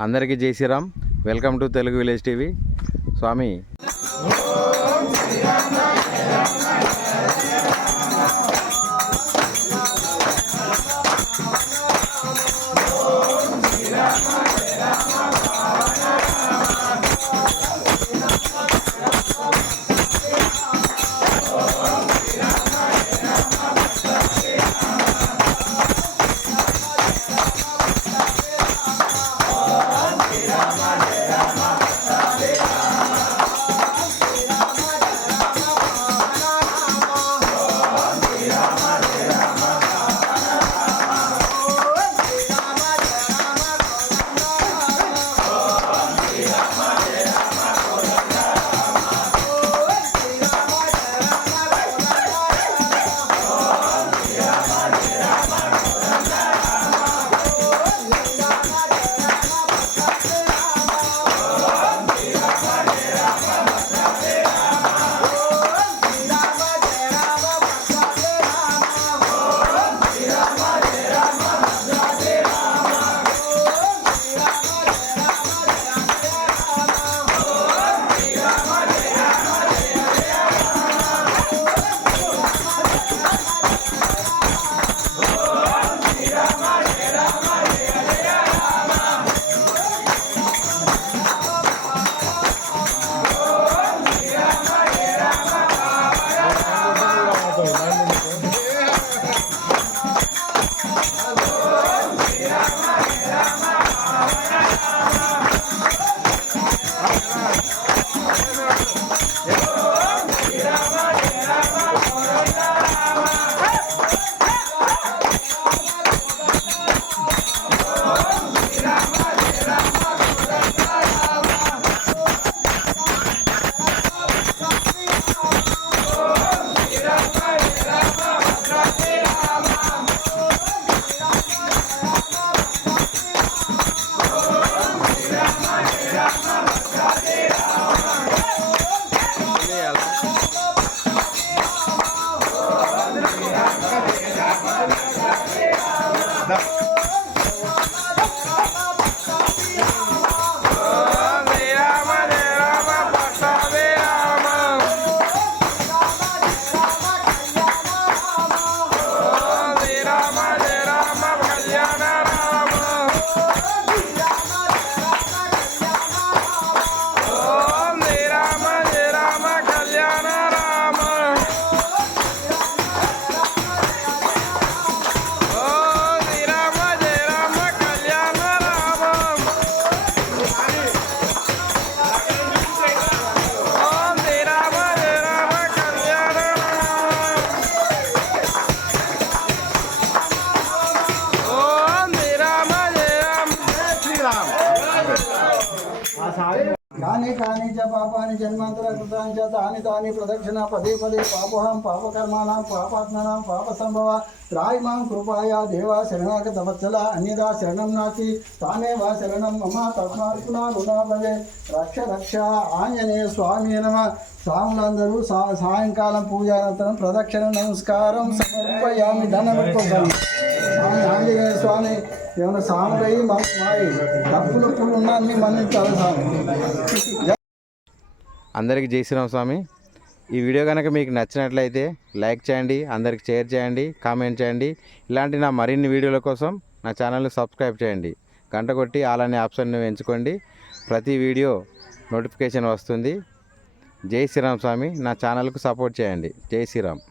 అందరికీ Jai Shriram. Welcome to Telugu village TV. స్వామి కాని కాని చ పాపాని జన్మాంతర కృతాని చ తాని తాని ప్రదక్షిణ పదే పదే పాపహం పాపకర్మాణం పాపాత్మనాం పాప సంభవ త్రాయి మాం కృపాయ దేవా శరణాగత వత్సల అన్యదా శరణం నాసి తామేవ శరణం మమ తస్మాత్తునా రుణా భవే. రక్ష రక్ష ఆంజనేయ స్వామి నమ. స్వాములందరూ సా సాయంకాలం పూజానంతరం ప్రదక్షిణ నమస్కారం సమర్పయామి. స్వామి ఆంజనేయ స్వామి. ఏమైనా సాములు అయ్యి మాయి. తప్పులు పులు ఉన్నా అన్ని మన్నించాలి స్వామి అందరికీ జై శ్రీరామ్ స్వామి. ఈ వీడియో కనుక మీకు నచ్చినట్లయితే లైక్ చేయండి అందరికి షేర్ చేయండి కామెంట్ చేయండి. ఇలాంటి నా మరిన్ని వీడియోల కోసం నా ఛానల్ని సబ్స్క్రైబ్ చేయండి. గంట కొట్టి అలానే ఆప్షన్ని ఎంచుకోండి. ప్రతి వీడియో నోటిఫికేషన్ వస్తుంది. జై శ్రీరామ్ స్వామి. నా ఛానల్కు సపోర్ట్ చేయండి. జై శ్రీరామ్.